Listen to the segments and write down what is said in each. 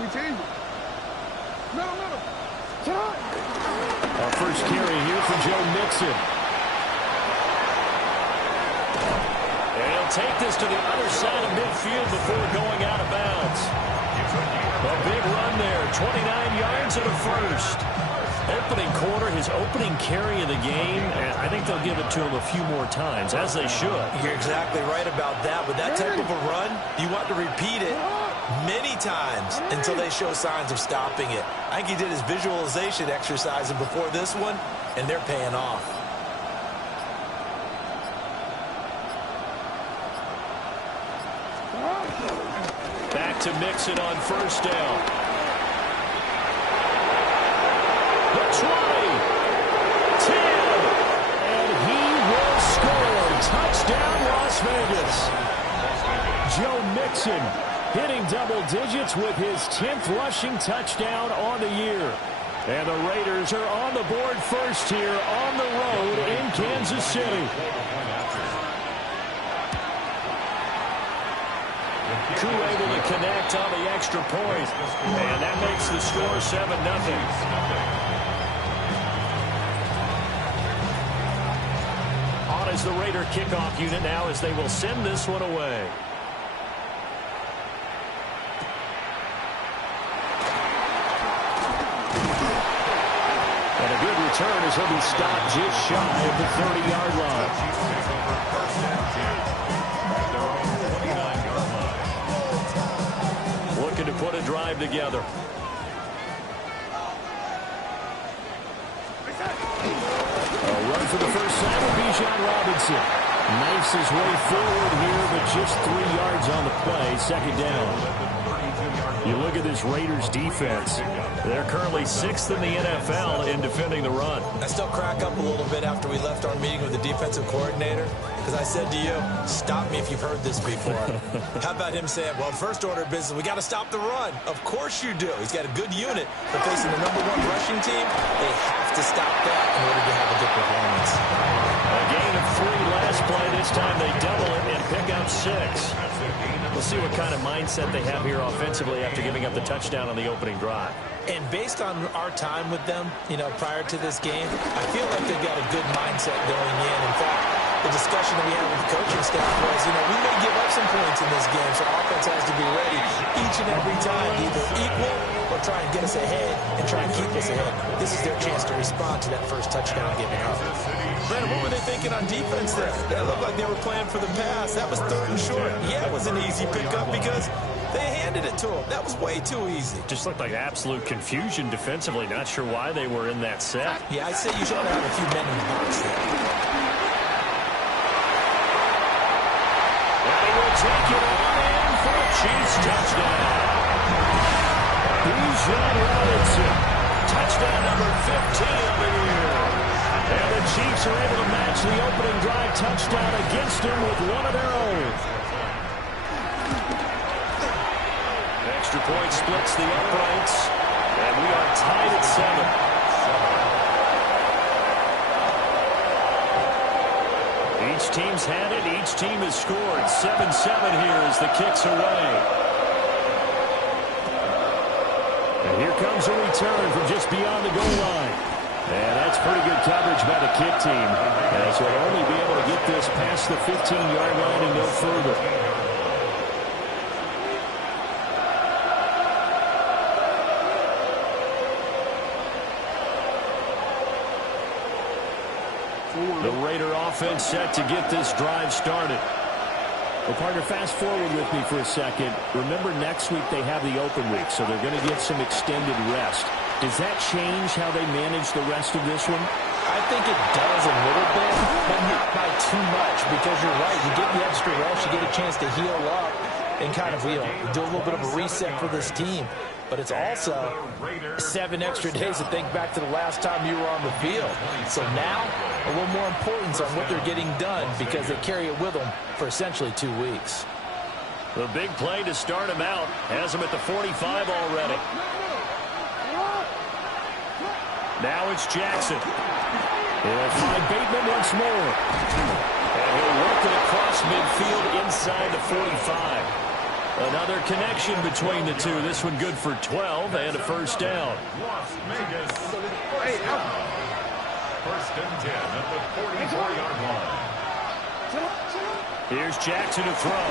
we change it. Middle. Our first carry here for Joe Mixon. And he'll take this to the other side of midfield before going out of bounds. A big run there, 29 yards and a first. Opening quarter, his opening carry of the game, and I think they'll give it to him a few more times, as they should. You're exactly right about that. With that type of a run, you want to repeat it many times until they show signs of stopping it. I think he did his visualization exercising before this one, and they're paying off. Back to Mixon on first down. The 20, 10, and he will score. Touchdown, Las Vegas. Joe Mixon hitting double digits with his 10th rushing touchdown on the year. And the Raiders are on the board first here on the road in Kansas City. Koo able to connect on the extra point. And that makes the score 7-0. On is the Raider kickoff unit now as they will send this one away. And a good return as he'll be stopped just shy of the 30-yard line. Looking to put a drive together. A run for the first time will be Bijan Robinson. Knifes his way forward here, but just 3 yards on the play. Second down. You look at this Raiders defense. They're currently 6th in the NFL in defending the run. I still crack up a little bit after we left our meeting with the defensive coordinator, because I said to you, stop me if you've heard this before. How about him saying, well, first order of business, we got to stop the run. Of course you do. He's got a good unit, but facing the #1 rushing team, they have to stop that in order to have a good performance. A gain of 3 last play. This time they double it and pick up 6. We'll see what kind of mindset they have here offensively after giving up the touchdown on the opening drive. And based on our time with them, prior to this game, I feel like they've got a good mindset going in. In fact, the discussion that we had with the coaching staff was, we may give up some points in this game, so offense has to be ready each and every time, either equal or try and get us ahead and try and keep us ahead. This is their chance to respond to that first touchdown given up. Brandon, what were they thinking on defense there? It looked like they were playing for the pass. That was 3rd and short. Yeah, it was an easy pickup because they handed it to him. That was way too easy. Just looked like absolute confusion defensively. Not sure why they were in that set. Yeah, I say you should have a few men in the box there. Take it on in for a Chiefs touchdown. Bijan Robinson, touchdown number 15 of the year. And the Chiefs are able to match the opening drive touchdown against him with one of their own. Extra point splits the uprights, and we are tied at 7. Each team's had it. Each team has scored. 7-7 here as the kick's away. And here comes a return from just beyond the goal line. And that's pretty good coverage by the kick team, as they'll only be able to get this past the 15-yard line and no further. The Raider offense set to get this drive started. Well, partner, fast forward with me for a second. Remember, next week they have the open week, so they're going to get some extended rest. Does that change how they manage the rest of this one? I think it does a little bit, but not by too much, because you're right. You get the extra rest, you get a chance to heal up and kind of do a little bit of a reset for this team. But it's also 7 extra days to think back to the last time you were on the field. So now, a little more importance on what they're getting done because they carry it with them for essentially 2 weeks. The big play to start him out has him at the 45 already. Now it's Jackson. He'll find Bateman once more. And he'll work it across midfield inside the 45. Another connection between the two. This one good for 12 and a first down. Las Vegas. First and 10 at the 44-yard line. Here's Jackson to throw.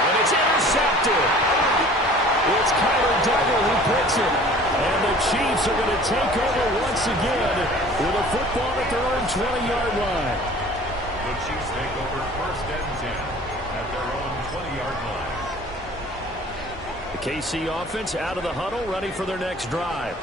And it's intercepted. It's Kyler Duggar who picks it. And the Chiefs are going to take over once again with a football at their own 20-yard line. The Chiefs take over first and 10 at their own 20-yard line. The KC offense out of the huddle, ready for their next drive.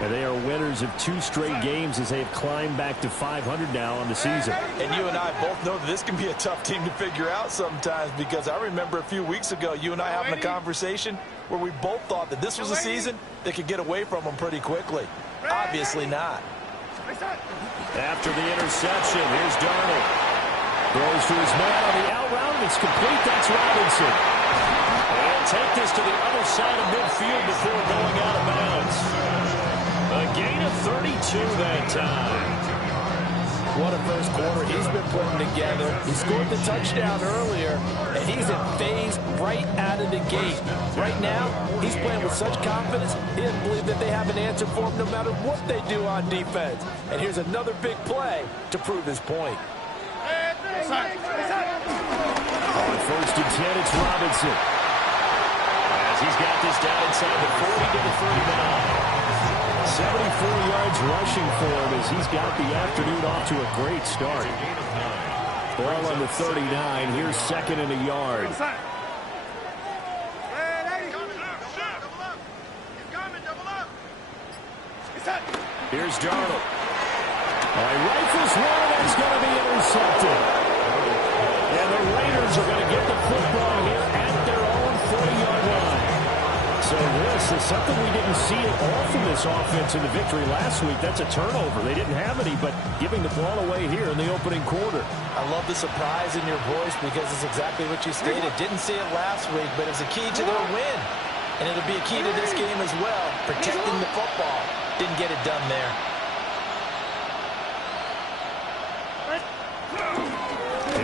And they are winners of 2 straight games as they have climbed back to 500 now on the season. And you and I both know that this can be a tough team to figure out sometimes, because I remember a few weeks ago you and I having a conversation where we both thought that this was a season that could get away from them pretty quickly. Obviously not. After the interception, here's Darnold. Throws to his man on the out route. It's complete. That's Robinson. And take this to the other side of midfield before going out of bounds. A gain of 32 that time. What a first quarter he's been putting together. He scored the touchdown earlier, and he's in phase right out of the gate. Right now, he's playing with such confidence, he doesn't believe that they have an answer for him no matter what they do on defense. And here's another big play to prove his point. On first and 10, it's Robinson. As he's got this down inside the 40 to the 39. 74 yards rushing for him as he's got the afternoon off to a great start. Ball on the 39. Here's second and a yard. Here's Darnold. Rifles one, that's going to be intercepted. And the Raiders are going to get the football here at their own 40-yard line. So this is something we didn't see at all from this offense in the victory last week. That's a turnover. They didn't have any, but giving the ball away here in the opening quarter. I love the surprise in your voice because it's exactly what you stated. Didn't see it last week, but it's a key to their win. And it'll be a key to this game as well, protecting the football. Didn't get it done there.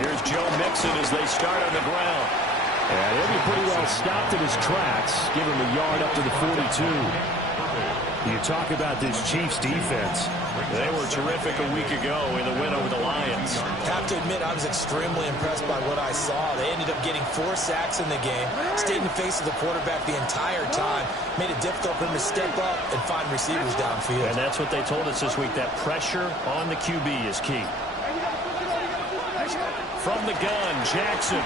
Here's Joe Mixon as they start on the ground. And he'll be pretty well stopped in his tracks. Give him a yard up to the 42. You talk about this Chiefs defense. They were terrific a week ago in the win over the Lions. Have to admit, I was extremely impressed by what I saw. They ended up getting 4 sacks in the game, stayed in the face of the quarterback the entire time, made it difficult for him to step up and find receivers downfield. And that's what they told us this week, that pressure on the QB is key. From the gun, Jackson.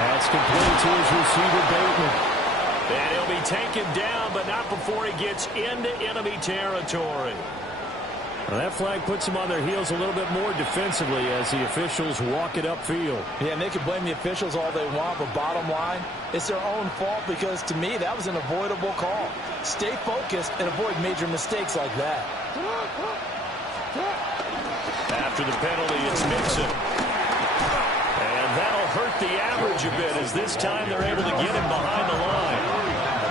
That's complete to his receiver, Bateman. And he'll be taken down, but not before he gets into enemy territory. Well, that flag puts them on their heels a little bit more defensively as the officials walk it upfield. Yeah, and they can blame the officials all they want, but bottom line, it's their own fault because, to me, that was an avoidable call. Stay focused and avoid major mistakes like that. After the penalty, it's Mixon. And that'll hurt the average a bit as this time they're able to get him behind the line.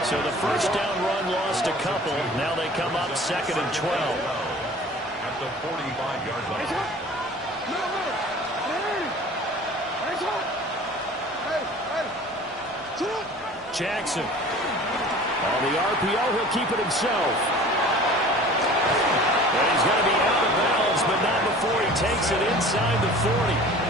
So the first down run lost a couple. Now they come up second and 12. At the 45-yard line. Jackson. On the RPO, he'll keep it himself. And he's going to be out of bounds, but not before he takes it inside the 40.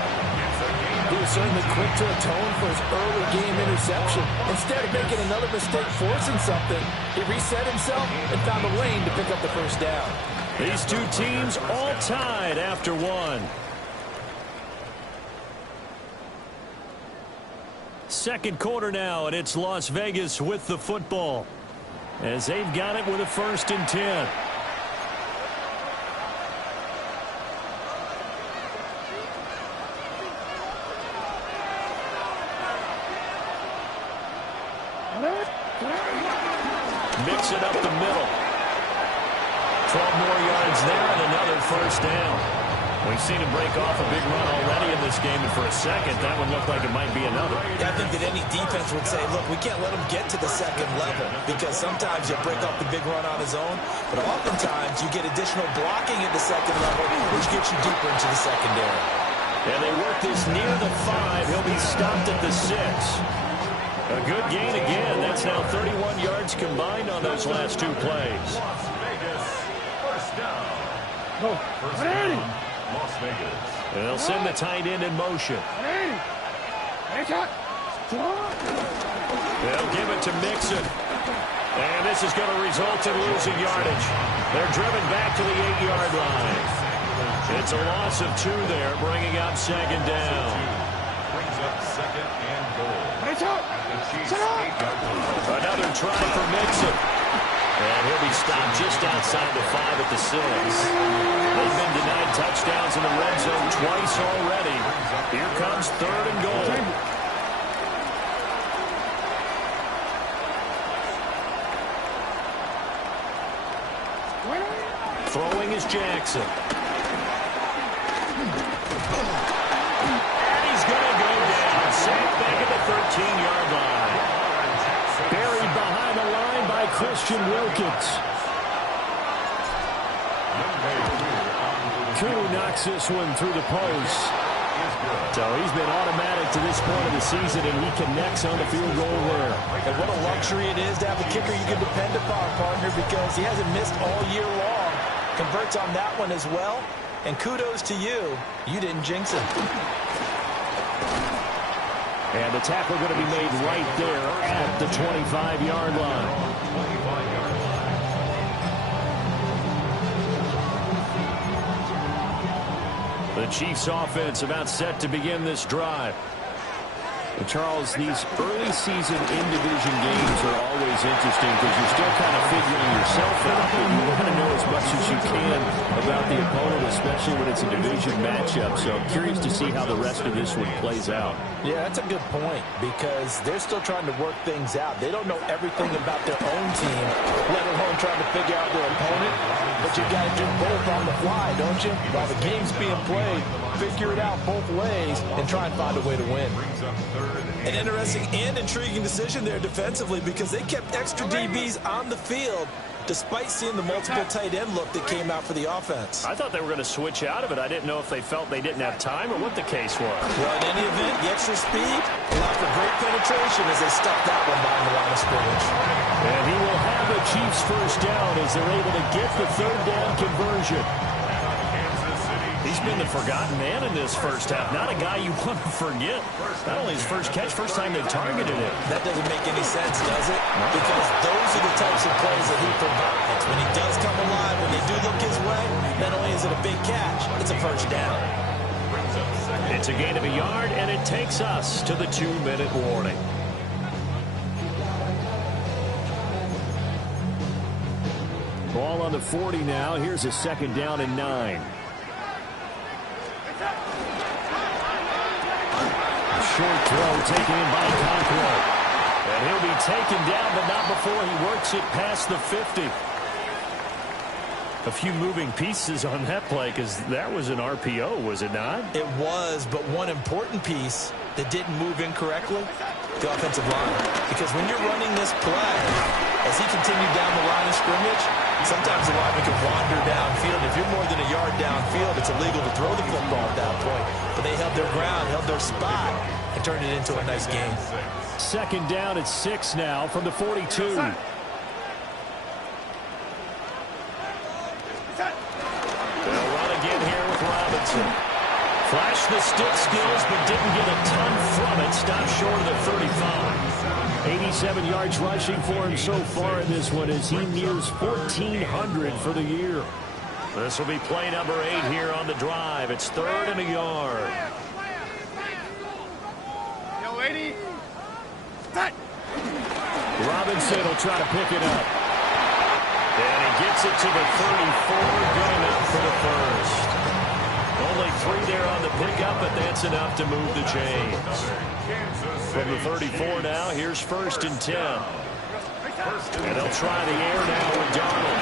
He was certainly quick to atone for his early game interception. Instead of making another mistake forcing something, he reset himself and found a lane to pick up the first down. These two teams all tied after one. Second quarter now, and it's Las Vegas with the football as they've got it with a 1st and 10. Mix it up the middle. 12 more yards there and another first down. We've seen him break off a big run already in this game, and for a second, that one looked like it might be another. Yeah, I think that any defense would say, look, we can't let him get to the second level because sometimes he'll break off the big run on his own, but oftentimes you get additional blocking at the second level, which gets you deeper into the secondary. And they work this near the 5. He'll be stopped at the 6. A good gain again. That's now 31 yards combined on those last 2 plays. Las Vegas, first down. First down, Las Vegas. And they'll send the tight end in motion. They'll give it to Mixon. And this is going to result in losing yardage. They're driven back to the 8-yard line. It's a loss of 2 there, bringing up second down. Brings up second and goal. The Chiefs 8-yard line. Another try for Mixon. And he'll be stopped just outside the 5 at the 6. They've been denied touchdowns in the red zone twice already. Here comes third and goal. Throwing is Jackson. And he's going to go down. Sacked back at the 13-yard line. Buried behind the line by Christian Wilkins. Koo knocks this one through the post. So he's been automatic to this point of the season, and he connects on the field goal there. And what a luxury it is to have a kicker you can depend upon, partner, because he hasn't missed all year long. Converts on that one as well. And kudos to you. You didn't jinx him. And the tackle going to be made right there at the 25-yard line. The Chiefs offense about set to begin this drive. And Charles, these early season in-division games are always interesting because you're still kind of figuring yourself out, but you want to know as much as you can about the opponent, especially when it's a division matchup. So I'm curious to see how the rest of this one plays out. Yeah, that's a good point because they're still trying to work things out. They don't know everything about their own team, let alone trying to figure out their opponent. But you got to do both on the fly, don't you? While the game's being played, figure it out both ways and try and find a way to win. An interesting and intriguing decision there defensively because they kept extra DBs on the field despite seeing the multiple tight end look that came out for the offense. I thought they were going to switch out of it. I didn't know if they felt they didn't have time or what the case was. Well, in any event, the extra speed allowed for great penetration as they stuffed that one behind the line of scrimmage. And he will have the Chiefs first down as they're able to get the third down conversion. He's been the forgotten man in this first half. Not a guy you want to forget. Not only his first catch, first time they targeted him. That doesn't make any sense, does it? Because those are the types of plays that he provides. When he does come alive, when they do look his way, not only is it a big catch, it's a first down. It's a gain of a yard, and it takes us to the 2-minute warning. Ball on the 40 now. Here's a second down and 9. Short throw taken in by Conqueror. And he'll be taken down, but not before he works it past the 50. A few moving pieces on that play because that was an RPO, was it not? It was, but one important piece that didn't move incorrectly, the offensive line. Because when you're running this play, as he continued down the line of scrimmage, sometimes the lineman can wander downfield. If you're more than a yard downfield, it's illegal to throw the football at that point. But they held their ground, held their spot, and turned it into a nice game. Second down at 6 now from the 42. They'll run again here with Robinson. Flashed the stick skills, but didn't get a ton from it. Stopped short of the 35. 87 yards rushing for him so far in this one as he nears 1,400 for the year. This will be play number 8 here on the drive. It's third and a yard. Robinson will try to pick it up. And he gets it to the 34, going up for the first. Only 3 there on the pickup, but that's enough to move the chains. From the 34 now, here's first and 10. And they'll try the air now with Darnold.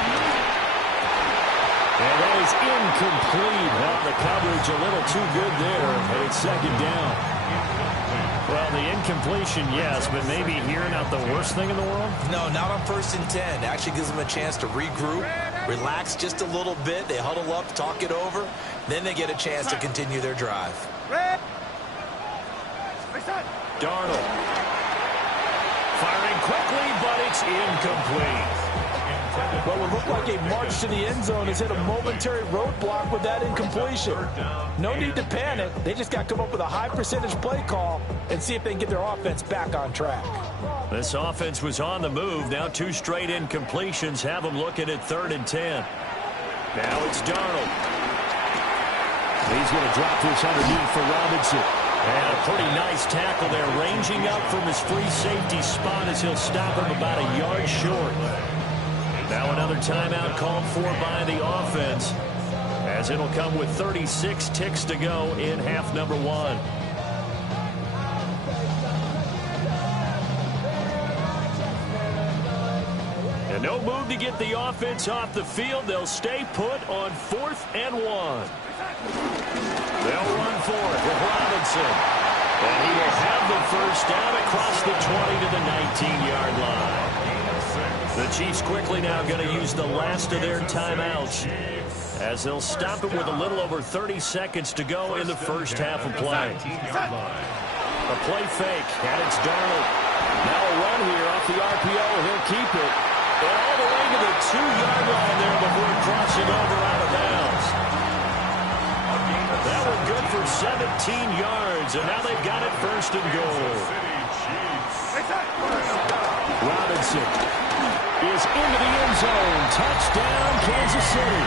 And that is incomplete. Well, the coverage a little too good there, and it's second down. Well, the incompletion, yes, but maybe here not the worst thing in the world? No, not on first and 10. Actually gives them a chance to regroup, relax just a little bit. They huddle up, talk it over. Then they get a chance to continue their drive. Darnold. Firing quickly, but it's incomplete. Well, it looked like a march to the end zone has hit a momentary roadblock with that incompletion. No need to panic. They just got to come up with a high percentage play call and see if they can get their offense back on track. This offense was on the move. Now 2 straight incompletions have them looking at 3rd and 10. Now it's Darnold. He's going to drop this underneath for Robinson. And a pretty nice tackle there, ranging up from his free safety spot as he'll stop him about a yard short. Now another timeout called for by the offense, as it'll come with 36 ticks to go in half number 1. And no move to get the offense off the field. They'll stay put on 4th and 1. They'll run for it with Robinson. And he will have the first down across the 20 to the 19-yard line. The Chiefs quickly now going to use the last of their timeouts, as they'll stop it with a little over 30 seconds to go in the first half of play. A play fake, and it's Darnold. Now a run here off the RPO. He'll keep it. And all the way to the 2-yard line there before crossing over out of bounds. That one good for 17 yards, and now they've got it 1st and goal. Robinson is into the end zone. Touchdown, Kansas City.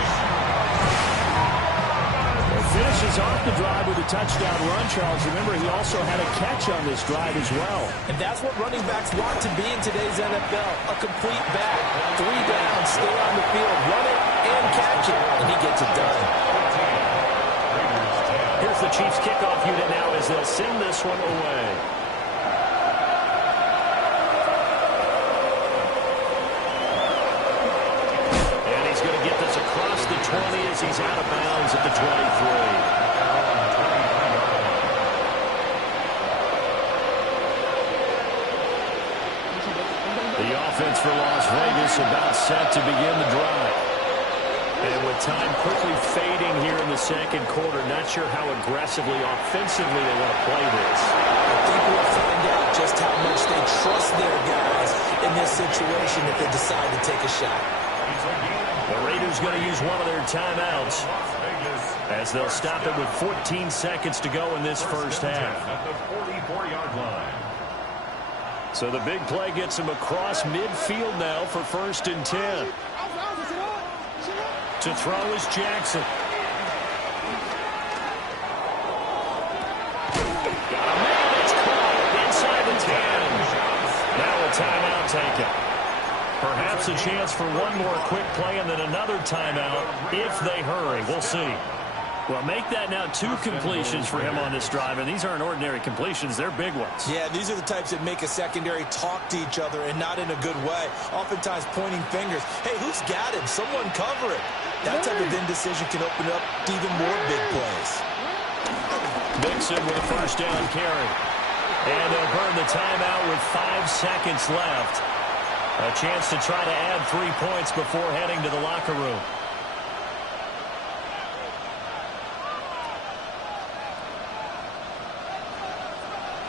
Finishes off the drive with a touchdown run, Charles. Remember, he also had a catch on this drive as well. And that's what running backs want to be in today's NFL. A complete back. 3 down, stay on the field, run it, and catch it. And he gets it done. Here's the Chiefs kickoff unit now as they'll send this one away. And he's going to get this across the 20 as he's out of bounds at the 23. The offense for Las Vegas about set to begin the drive. And with time quickly fading here in the second quarter, not sure how aggressively, offensively they want to play this. I think we'll find out just how much they trust their guys in this situation if they decide to take a shot. The Raiders going to use one of their timeouts, as they'll stop it with 14 seconds to go in this first half. At the 44-yard line. So the big play gets him across midfield now for 1st and 10. To throw is Jackson. Got a man, it's caught inside the 10. Now a timeout taken. Perhaps a chance for one more quick play and then another timeout if they hurry. We'll see. Well, make that now 2 completions for him on this drive, and these aren't ordinary completions. They're big ones. Yeah, these are the types that make a secondary talk to each other and not in a good way. Oftentimes pointing fingers. Hey, who's got him? Someone cover it. That type of indecision can open up to even more big plays. Mixon with a first down carry. And they'll burn the timeout with 5 seconds left. A chance to try to add 3 points before heading to the locker room.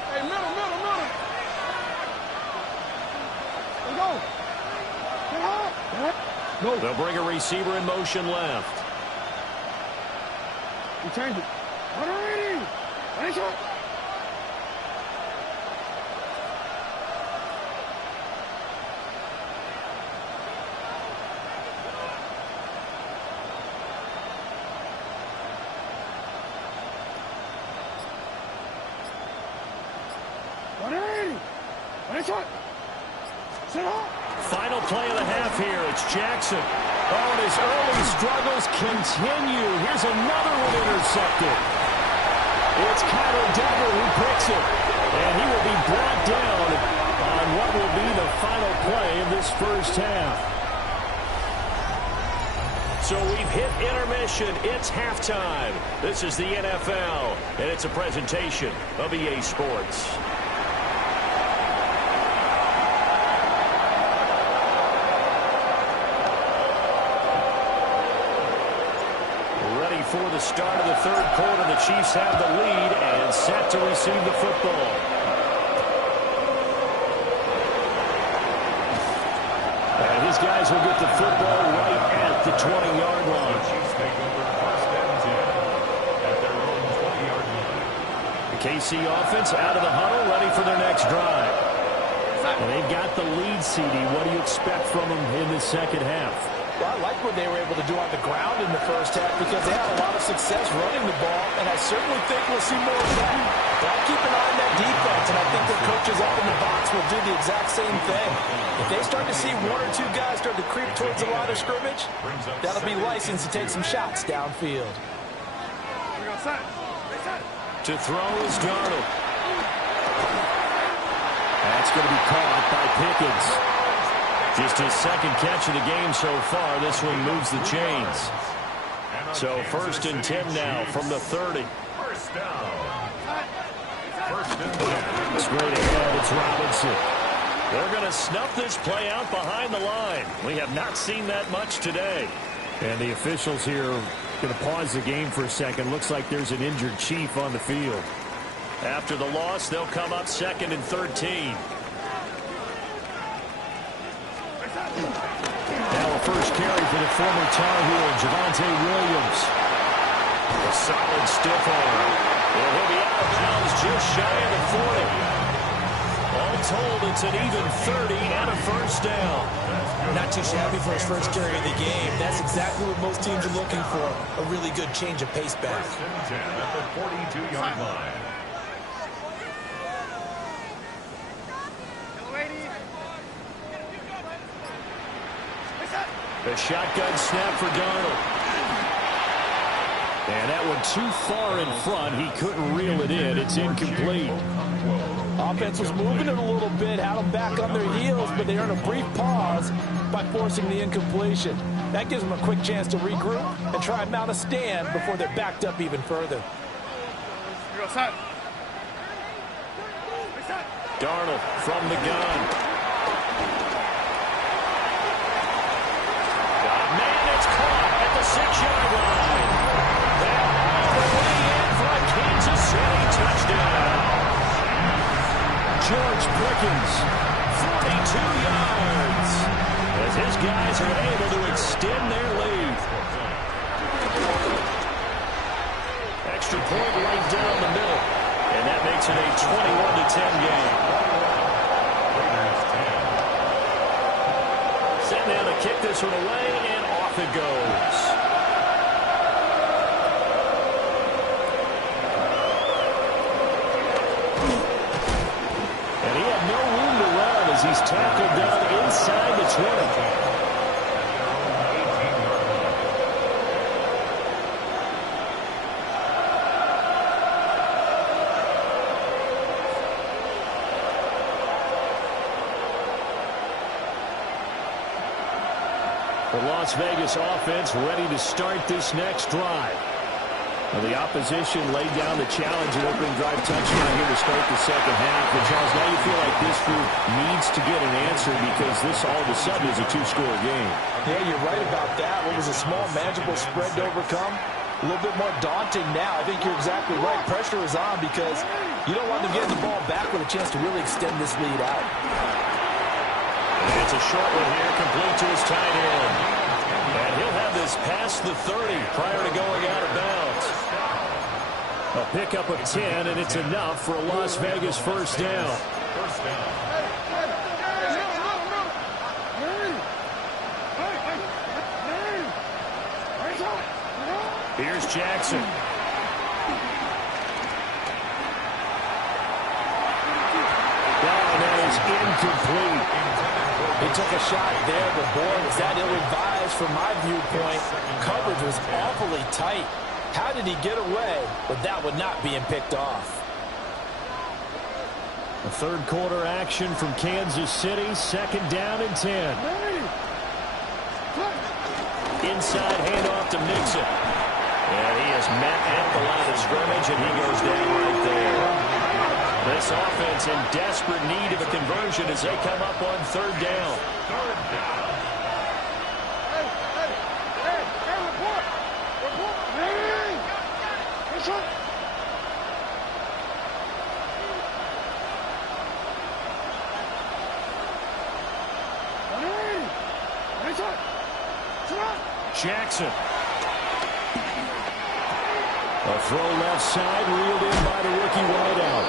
Hey, middle. Let's go. Get hard. No. They'll bring a receiver in motion left. You change it. Ready. Ready, shot. Final play of the half here. It's Jackson. Oh, and his early struggles continue. Here's another one intercepted. It's Kyler Duggar who picks it. And he will be brought down on what will be the final play of this first half. So we've hit intermission. It's halftime. This is the NFL, and it's a presentation of EA Sports. start of the third quarter. The Chiefs have the lead and set to receive the football. And these guys will get the football right at the 20-yard line. The Chiefs take over first and 10 at their own 20-yard line. The KC offense out of the huddle, ready for their next drive. And they've got the lead, CD. What do you expect from them in the second half? Well, I like what they were able to do on the ground in the first half because they had a lot of success running the ball, and I certainly think we'll see more of that. But I'll keep an eye on that defense, and I think the coaches up in the box will do the exact same thing. If they start to see one or two guys start to creep towards the line of scrimmage, that'll be license to take some shots downfield. To throw is Darnold. That's going to be caught by Pickens. Just his second catch of the game so far. This one moves the chains. So first and 10 now from the 30. First down. First and 10. Straight ahead, it's Robinson. They're going to snuff this play out behind the line. We have not seen that much today. And the officials here are going to pause the game for a second. Looks like there's an injured Chief on the field. After the loss, they'll come up second and 13. Now a first carry for the former Tar Heel, Javonte Williams. A solid stiff arm. And he'll be out of bounds just shy of the 40. All told, it's an even 30 and a first down. Not too shabby for his first carry of the game. That's exactly what most teams are looking for, a really good change of pace back. First and 10 at the 42-yard line. The shotgun snap for Darnold. And that one too far in front. He couldn't reel it in. It's incomplete. Offense was moving it a little bit, had them back on their heels, but they earned a brief pause by forcing the incompletion. That gives them a quick chance to regroup and try and mount a stand before they're backed up even further. Darnold from the gun. It's caught at the 6-yard line. They're all the way in for a Kansas City touchdown. George Pickens, 42 yards. As his guys are able to extend their lead. Extra point right down the middle. And that makes it a 21-10 game. Set down to kick this one away, and off it goes. And he had no room to run as he's tackled down inside the 20. The Las Vegas offense ready to start this next drive. Well, the opposition laid down the challenge and opening drive touchdown here to start the second half. And Charles, now you feel like this group needs to get an answer because this all of a sudden is a two-score game. Yeah, you're right about that. What was a small, manageable spread to overcome? A little bit more daunting now. I think you're exactly right. Pressure is on because you don't want them getting the ball back with a chance to really extend this lead out. It's a short one here, complete to his tight end. And he'll have this past the 30 prior to going out of bounds. A pickup of 10, and it's enough for a Las Vegas first down. First down. Here's Jackson. That is incomplete. They took a shot there, but boy, was that ill-advised from my viewpoint. Coverage was awfully tight. How did he get away with that one not being picked off? A third quarter action from Kansas City, second down and 10. Inside handoff to Mixon. And he is met at the line of scrimmage, and he goes down right there. This offense in desperate need of a conversion as they come up on third down. Third down. Nice shot. Nice shot. Jackson. A throw left side, reeled in by the rookie wideout.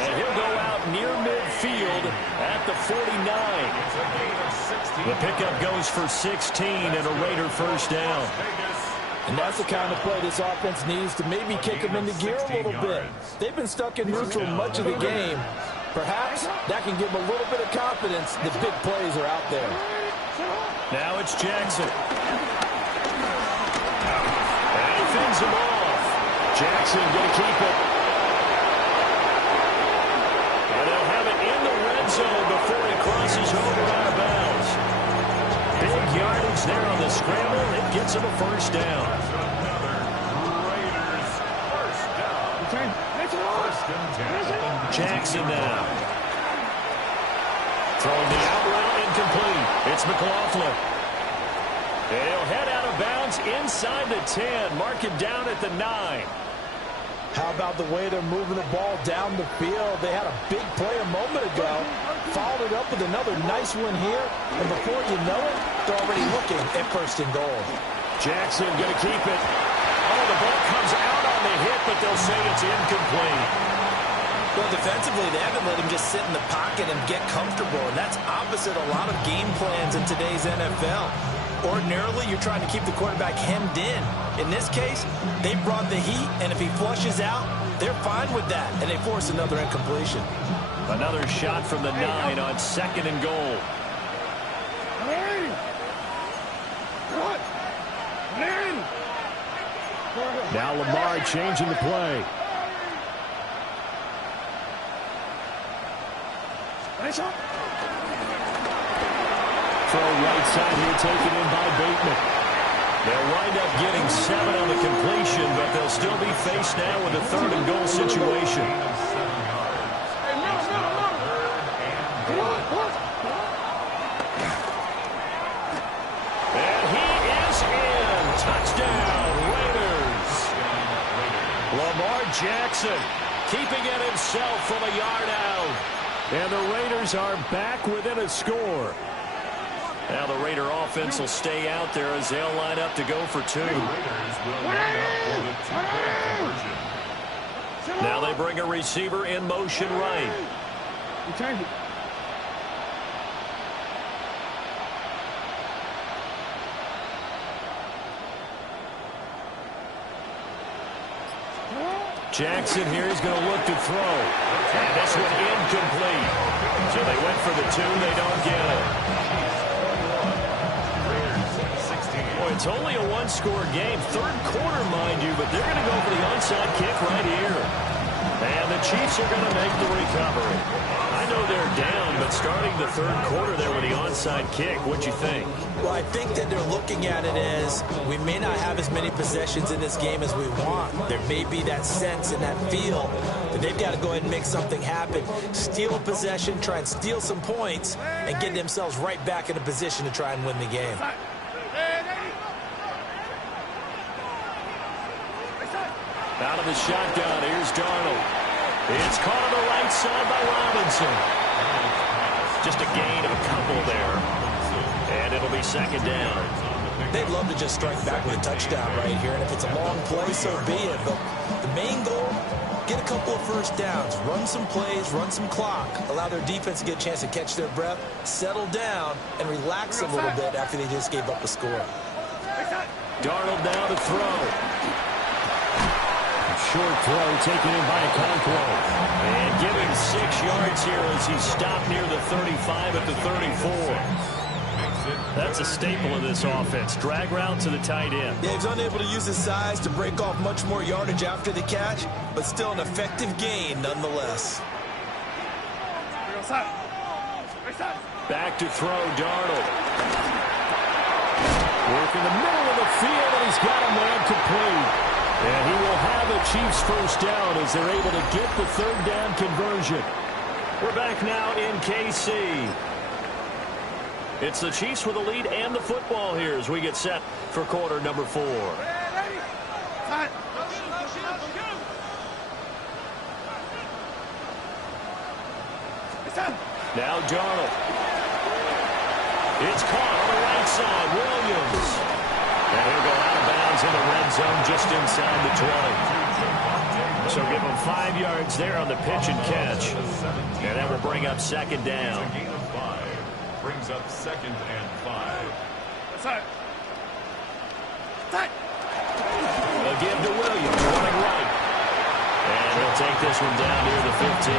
And he'll go out near midfield at the 49. The pickup goes for 16 and a Raider first down. And that's the kind of play this offense needs to maybe kick them into gear a little bit. They've been stuck in neutral much of the game. Perhaps that can give them a little bit of confidence. The big plays are out there. Now it's Jackson. And he fends him off. Jackson going to keep it. And they'll have it in the red zone before he crosses over out of bounds. Big yardage there on the scramble. It gets him a first down. Raiders first down. First and 10. Jackson now. Throwing the out route incomplete. It's McLaughlin. He'll head out of bounds inside the 10. Mark it down at the 9. How about the way they're moving the ball down the field? They had a big play a moment ago. Followed it up with another nice one here. And before you know it, they're already looking at first and goal. Jackson going to keep it. Oh, the ball comes out on the hit, but they'll say it's incomplete. Well, defensively, they haven't let him just sit in the pocket and get comfortable. And that's opposite a lot of game plans in today's NFL. Ordinarily, you're trying to keep the quarterback hemmed in. In this case, they brought the heat, and if he flushes out, they're fine with that, and they force another incompletion. Another shot from the 9 on second and goal. Now Lamar changing the play. Nice shot. Throw right side here, taken in by Bateman. They'll wind up getting 7 on the completion, but they'll still be faced now with a third and goal situation. And he is in. Touchdown, Raiders. Lamar Jackson keeping it himself from a yard out. And the Raiders are back within a score. Now the Raider offense will stay out there as they'll line up to go for 2. Now they bring a receiver in motion right. Jackson here is going to look to throw. And this one incomplete. So they went for the 2. They don't get it. Boy, it's only a one-score game. Third quarter, mind you, but they're going to go for the onside kick right here. And the Chiefs are going to make the recovery. I know they're down, but starting the third quarter there with the onside kick, what'd you think? Well, I think that they're looking at it as we may not have as many possessions in this game as we want. There may be that sense and that feel that they've got to go ahead and make something happen. Steal a possession, try and steal some points, and get themselves right back in a position to try and win the game. Out of the shotgun, here's Darnold. It's caught on the right side by Robinson. Just a gain of a couple there. And it'll be second down. They'd love to just strike back with a touchdown right here, and if it's a long play, so be it. But the main goal, get a couple of first downs, run some plays, run some clock, allow their defense to get a chance to catch their breath, settle down, and relax a little bit after they just gave up a score. Darnold now to throw. Short throw taken in by Okonkwo. And giving 6 yards here as he stopped near the 35 at the 34. That's a staple of this offense. Drag route to the tight end. Yeah, he's unable to use his size to break off much more yardage after the catch, but still an effective gain nonetheless. Back to throw, Darnold. Work in the middle of the field, and he's got a man complete. And he will have a Chiefs first down as they're able to get the third down conversion. We're back now in KC. It's the Chiefs with the lead and the football here as we get set for quarter number 4. Now Darnold. It's caught on the right side. Williams. And he'll go out of bounds in the red zone just inside the 20. So give him 5 yards there on the pitch and catch. And that will bring up second down. A gain of 5 brings up 2nd and 5. A give to Williams, running right. And he'll take this one down near the 15.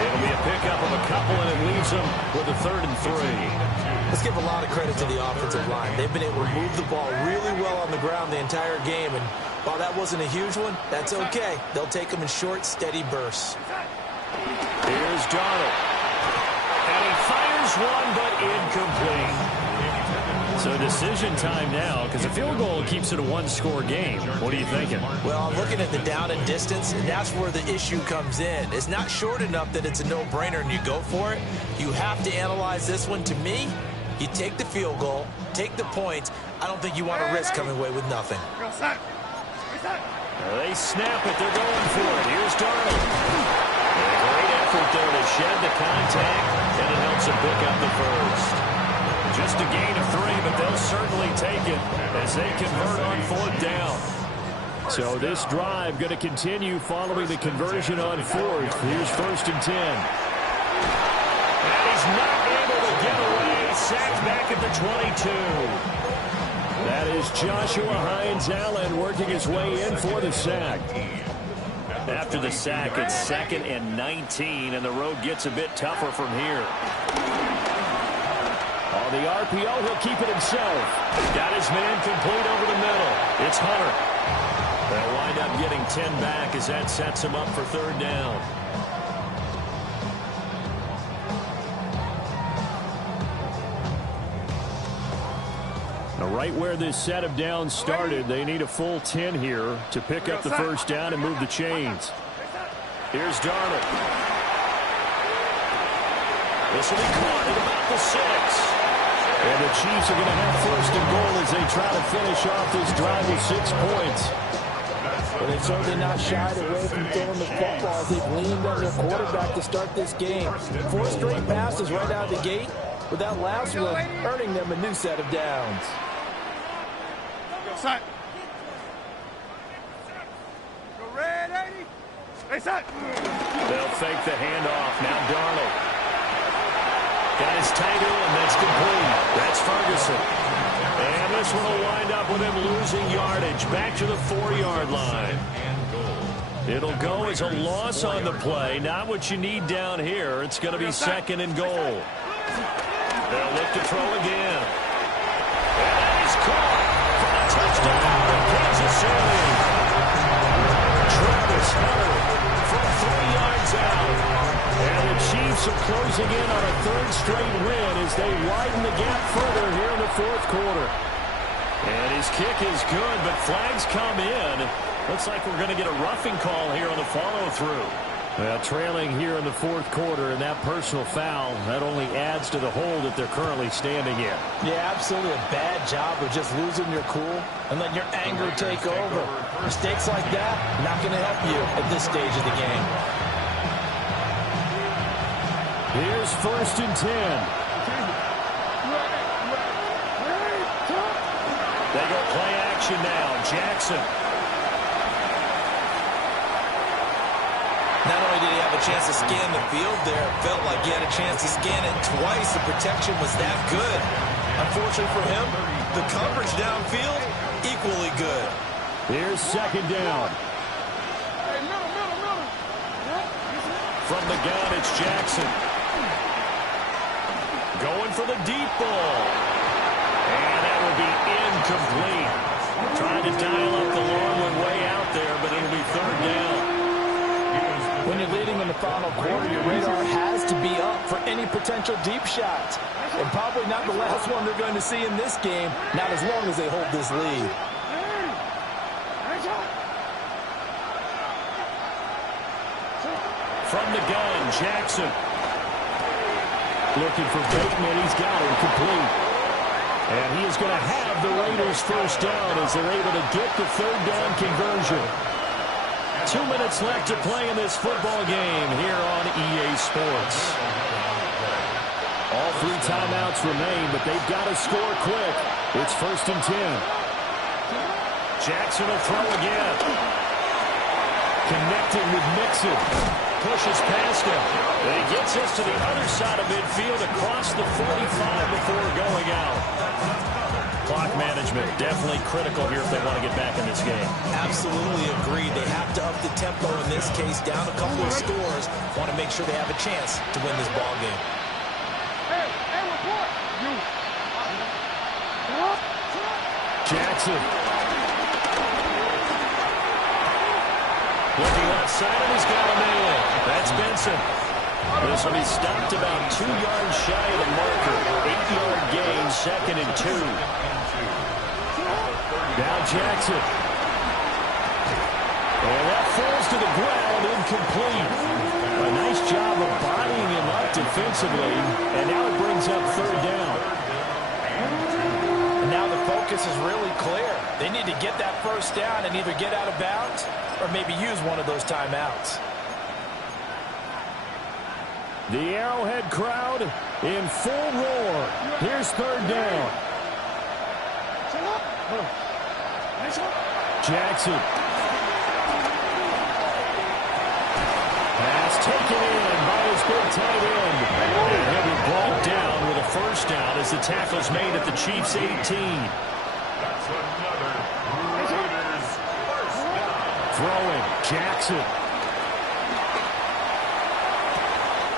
It'll be a pickup of a couple, and it leaves them with a 3rd and 3. Let's give a lot of credit to the offensive line. They've been able to move the ball really well on the ground the entire game, and while that wasn't a huge one, that's okay. They'll take them in short, steady bursts. Here's Darnold. And he fires one, but incomplete. So decision time now, because a field goal keeps it a one-score game. What are you thinking? Well, I'm looking at the down and distance, and that's where the issue comes in. It's not short enough that it's a no-brainer and you go for it. You have to analyze this one. To me, you take the field goal, take the points. I don't think you want to risk coming away with nothing. They snap it. They're going for it. Here's Darnold. And a great effort there to shed the contact, and it helps him pick up the first. Just a gain of 3, but they'll certainly take it as they convert on 4th down. So this drive going to continue following the conversion on 4th. Here's 1st and 10. And he's not able to get away. Sacked back at the 22. That is Joshua Hines-Allen working his way in for the sack. After the sack, it's 2nd and 19, and the road gets a bit tougher from here. On the RPO, he'll keep it himself. Got his man complete over the middle. It's Hunter. They'll wind up getting 10 back as that sets him up for 3rd down. Now, right where this set of downs started, they need a full 10 here to pick up the 1st down and move the chains. Here's Darnold. This will be caught at about the 6. And the Chiefs are going to have 1st and goal as they try to finish off this drive with 6 points. Well, they've certainly not shied away from throwing the football. They've leaned on their quarterback to start this game. 4 straight passes right out of the gate, with that last one earning them a new set of downs. They'll fake the handoff. Now Darnold. Got his tight end. That's complete. That's Ferguson. And this one will wind up with him losing yardage. Back to the 4-yard line. It'll go as a loss on the play. Not what you need down here. It's going to be 2nd and goal. They'll look to throw again. And that is caught for a touchdown to Kansas City. Travis Hunter from 3 yards out. And the Chiefs are closing in on a 3rd straight win as they widen the gap further here in the 4th quarter. And his kick is good, but flags come in. Looks like we're going to get a roughing call here on the follow-through. Well, trailing here in the 4th quarter, and that personal foul, that only adds to the hole that they're currently standing in. Yeah, absolutely a bad job of just losing your cool and letting your anger take over. Mistakes like that, not going to help you at this stage of the game. Here's 1st and 10. They go play action now. Jackson. Not only did he have a chance to scan the field there, it felt like he had a chance to scan it twice. The protection was that good. Unfortunately for him, the coverage downfield, equally good. Here's 2nd down. From the gun, it's Jackson. Going for the deep ball. And that will be incomplete. Trying to dial up the long one way out there, but it'll be 3rd down. When you're leading in the final quarter, your radar has to be up for any potential deep shots. And probably not the last one they're going to see in this game, not as long as they hold this lead. From the gun, Jackson. Looking for Bateman. He's got him complete. And he is going to have the Raiders 1st down as they're able to get the 3rd down conversion. 2 minutes left to play in this football game here on EA Sports. All 3 timeouts remain, but they've got to score quick. It's 1st and 10. Jackson will throw again. Connected with Mixon. Pushes past him. And he gets us to the other side of midfield across the 45 before going out. Clock management definitely critical here if they want to get back in this game. Absolutely agreed. They have to up the tempo in this case, down a couple of scores. Want to make sure they have a chance to win this ball game. Jackson. Looking left side, and he's got a man. That's Benson. This will be stopped about 2 yards shy of the marker. 8-yard gain, 2nd and 2. Now Jackson. And that falls to the ground, incomplete. A nice job of bodying him up defensively, and now it brings up 3rd down. And now the focus is really clear. They need to get that 1st down and either get out of bounds or maybe use one of those timeouts. The Arrowhead crowd in full roar. Here's 3rd down. Jackson. Pass taken in by his big tight end. And he'll be brought down with a 1st down as the tackle's made at the Chiefs' 18. That's another Raiders 1st down. Throwing. Jackson.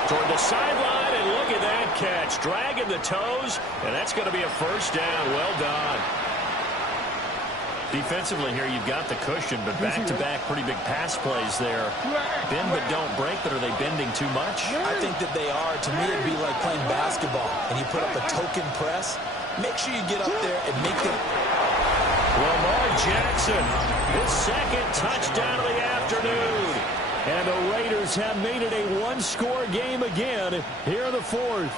Toward the sideline, and look at that catch. Dragging the toes, and that's going to be a 1st down. Well done. Defensively here, you've got the cushion, but back-to-back pretty big pass plays there. Bend but don't break, but are they bending too much? I think that they are. To me, it'd be like playing basketball, and you put up a token press. Make sure you get up there and make them. Lamar Jackson, his 2nd touchdown of the afternoon. And the Raiders have made it a 1-score game again here in the 4th.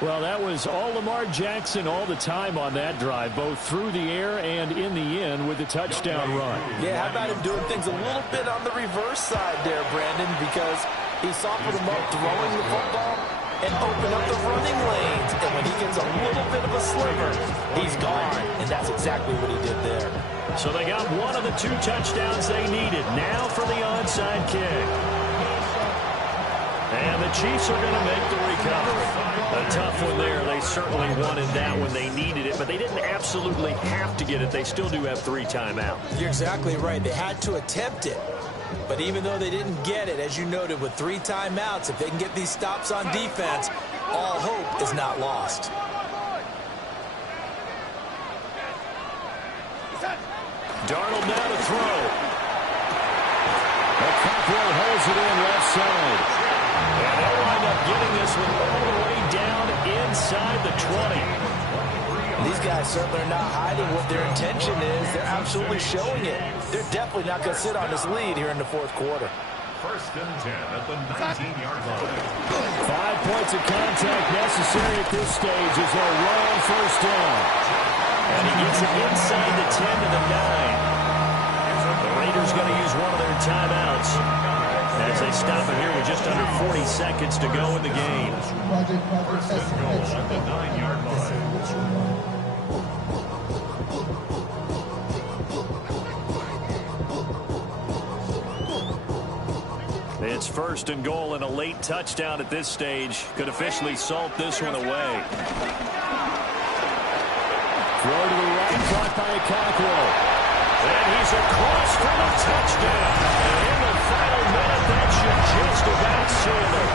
Well, that was all Lamar Jackson all the time on that drive, both through the air and in the end with the touchdown run. Yeah, how about him doing things a little bit on the reverse side there, Brandon, because he softened him up throwing the football and opened up the running lanes. And when he gets a little bit of a sliver, he's gone. And that's exactly what he did there. So they got one of the 2 touchdowns they needed. Now for the onside kick. And the Chiefs are going to make the recovery. A tough one there. They certainly wanted that when they needed it, but they didn't absolutely have to get it. They still do have 3 timeouts. You're exactly right. They had to attempt it. But even though they didn't get it, as you noted, with 3 timeouts, if they can get these stops on defense, all hope is not lost. Darnold now to throw. McCaffrey holds it in left side. And they'll wind up getting this one all the way down inside the 20. These guys certainly are not hiding what their intention is. They're absolutely showing it. They're definitely not going to sit on this lead here in the 4th quarter. 1st and 10 at the 19-yard line. 5 points of contact necessary at this stage as they'll run on 1st down. And he gets it inside the 10 to the 9. The Raiders going to use one of their timeouts as they stop it here with just under 40 seconds to go in the game. 1st and goal at the 9-yard line. It's 1st and goal, and a late touchdown at this stage could officially salt this one away. Throw to the right, caught by Cockrell. And he's across for the touchdown. And in the final minute, that should just about seal it.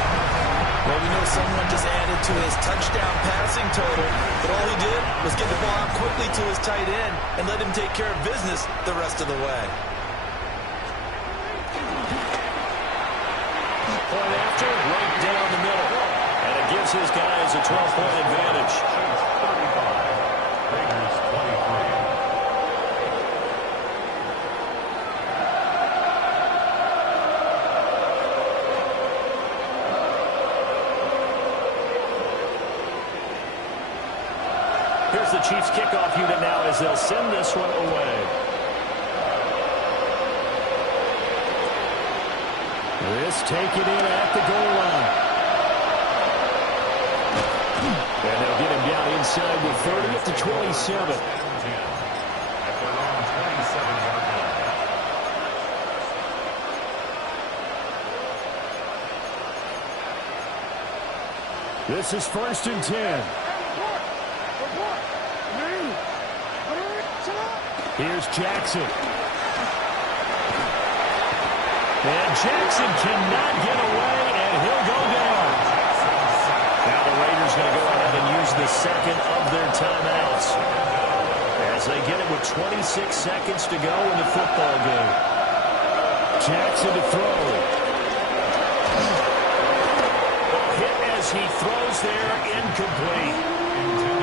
Well, we know someone just added to his touchdown passing total, but all he did was get the ball out quickly to his tight end and let him take care of business the rest of the way. Point after, right down the middle. And it gives his guys a 12-point advantage. 35, Raiders 23. Here's the Chiefs kickoff unit now as they'll send this one away. This taken in at the goal line. And they'll get him down inside the 30 at the 27. At their own 27-yard line. This is 1st and 10. Here's Jackson. And Jackson cannot get away, and he'll go down. Now the Raiders going to go ahead and use the second of their timeouts as they get it with 26 seconds to go in the football game. Jackson to throw. Hit as he throws there, incomplete.